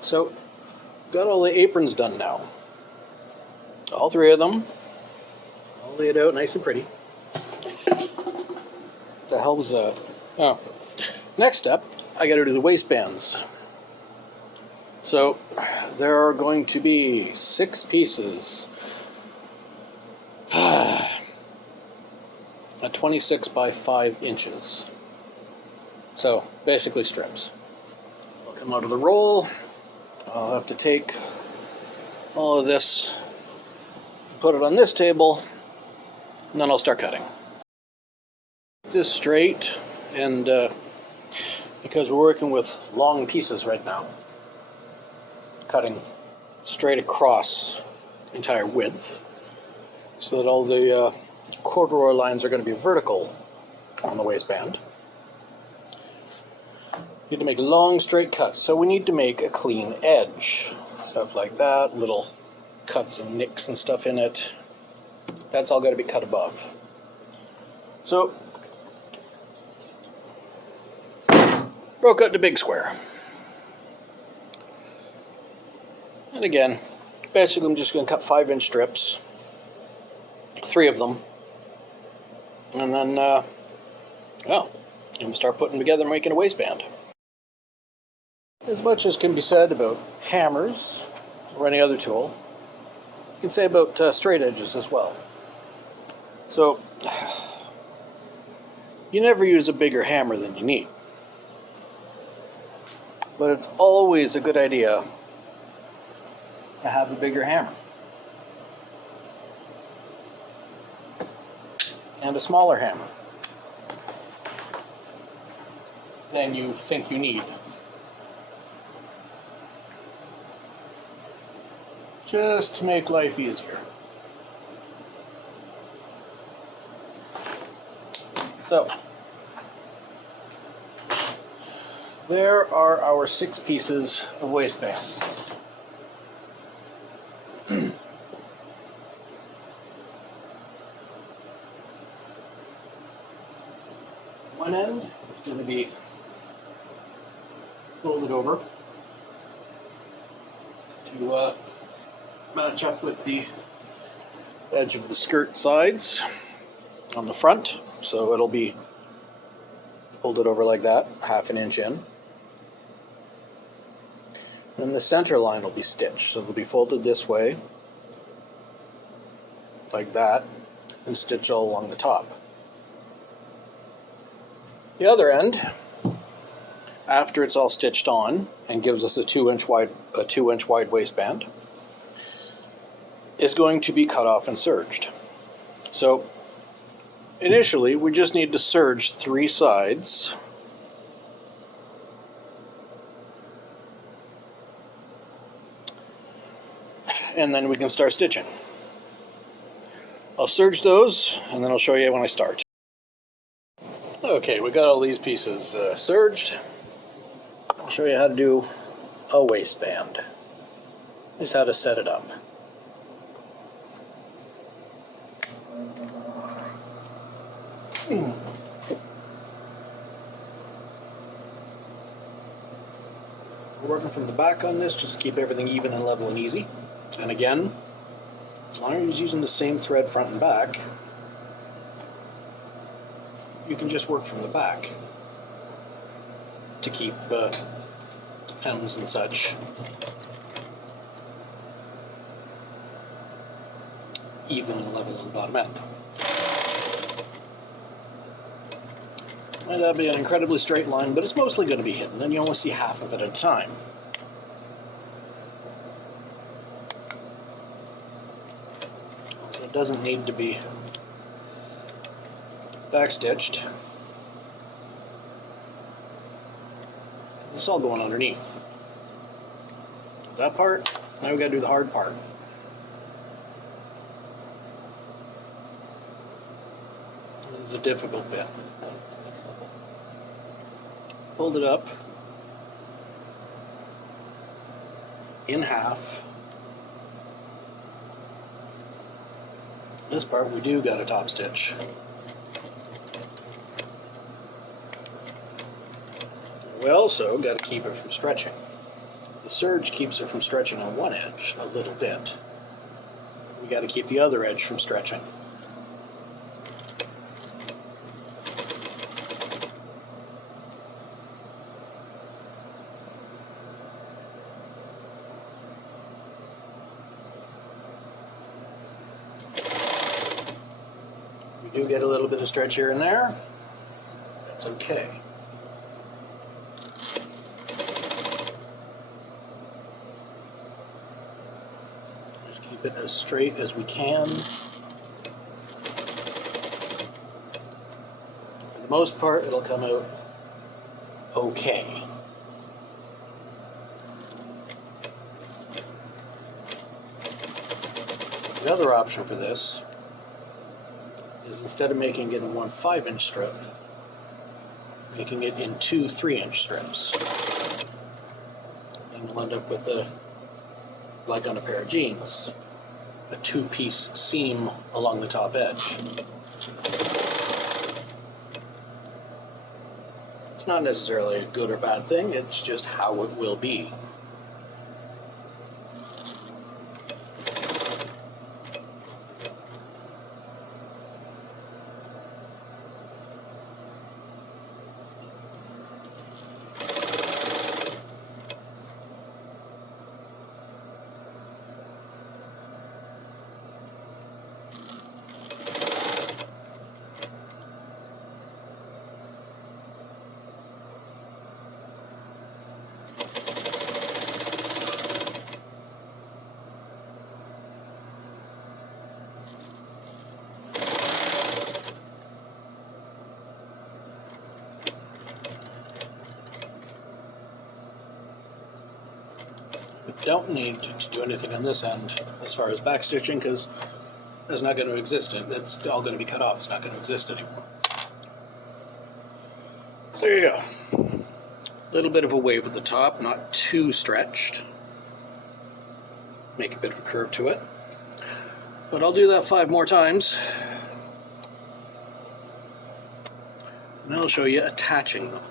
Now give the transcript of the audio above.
So, got all the aprons done now. All three of them. All laid out nice and pretty. The hell was that? Oh. Next up, I gotta do the waistbands. So, there are going to be 6 pieces. At 26 by 5 inches. So, basically strips. I'll come out of the roll. I'll have to take all of this, put it on this table, and then I'll start cutting. This straight, and because we're working with long pieces right now, cutting straight across the entire width, so that all the corduroy lines are going to be vertical on the waistband. Need to make long straight cuts, so we need to make a clean edge. Stuff like that, little cuts and nicks and stuff in it. That's all got to be cut above. So, broke out the big square. And again, basically I'm just going to cut 5-inch strips, 3 of them, and then, I'm going to start putting together and making a waistband. As much as can be said about hammers or any other tool, you can say about straight edges as well. So, you never use a bigger hammer than you need. But it's always a good idea to have a bigger hammer. And a smaller hammer than you think you need. Just to make life easier. So, there are our 6 pieces of waistband. One end is going to be folded over to match up with the edge of the skirt sides on the front, so it'll be folded over like that, 1/2 inch in. Then the center line will be stitched, so it'll be folded this way, like that, and stitched all along the top. The other end, after it's all stitched on and gives us a 2-inch wide waistband, is going to be cut off and serged. So initially we just need to serge 3 sides, and then we can start stitching. I'll serge those and then I'll show you when I start. Okay, we got all these pieces serged. I'll show you how to do a waistband. Just how to set it up. We're working from the back on this, just to keep everything even and level and easy. And again, as long as you're using the same thread front and back, you can just work from the back to keep hems and such even and level on the bottom end. Might not be an incredibly straight line, but it's mostly going to be hidden, and you only see half of it at a time. So it doesn't need to be backstitched. It's all going underneath. That part, now we got to do the hard part. This is a difficult bit. Fold it up in half. This part we do got a top stitch. We also got to keep it from stretching. The The surge keeps it from stretching on one edge a little bit. We got to keep the other edge from stretching. We do get a little bit of stretch here and there. That's okay. Just keep it as straight as we can. For the most part, it'll come out okay. The other option for this is, instead of making it in one 5-inch strip, making it in two 3-inch strips. And you'll end up with like on a pair of jeans, a 2-piece seam along the top edge. It's not necessarily a good or bad thing, it's just how it will be. We don't need to do anything on this end as far as back stitching, because it's not going to exist. It's all going to be cut off. It's not going to exist anymore. There you go. A little bit of a wave at the top, not too stretched. Make a bit of a curve to it. But I'll do that 5 more times. And I'll show you attaching them.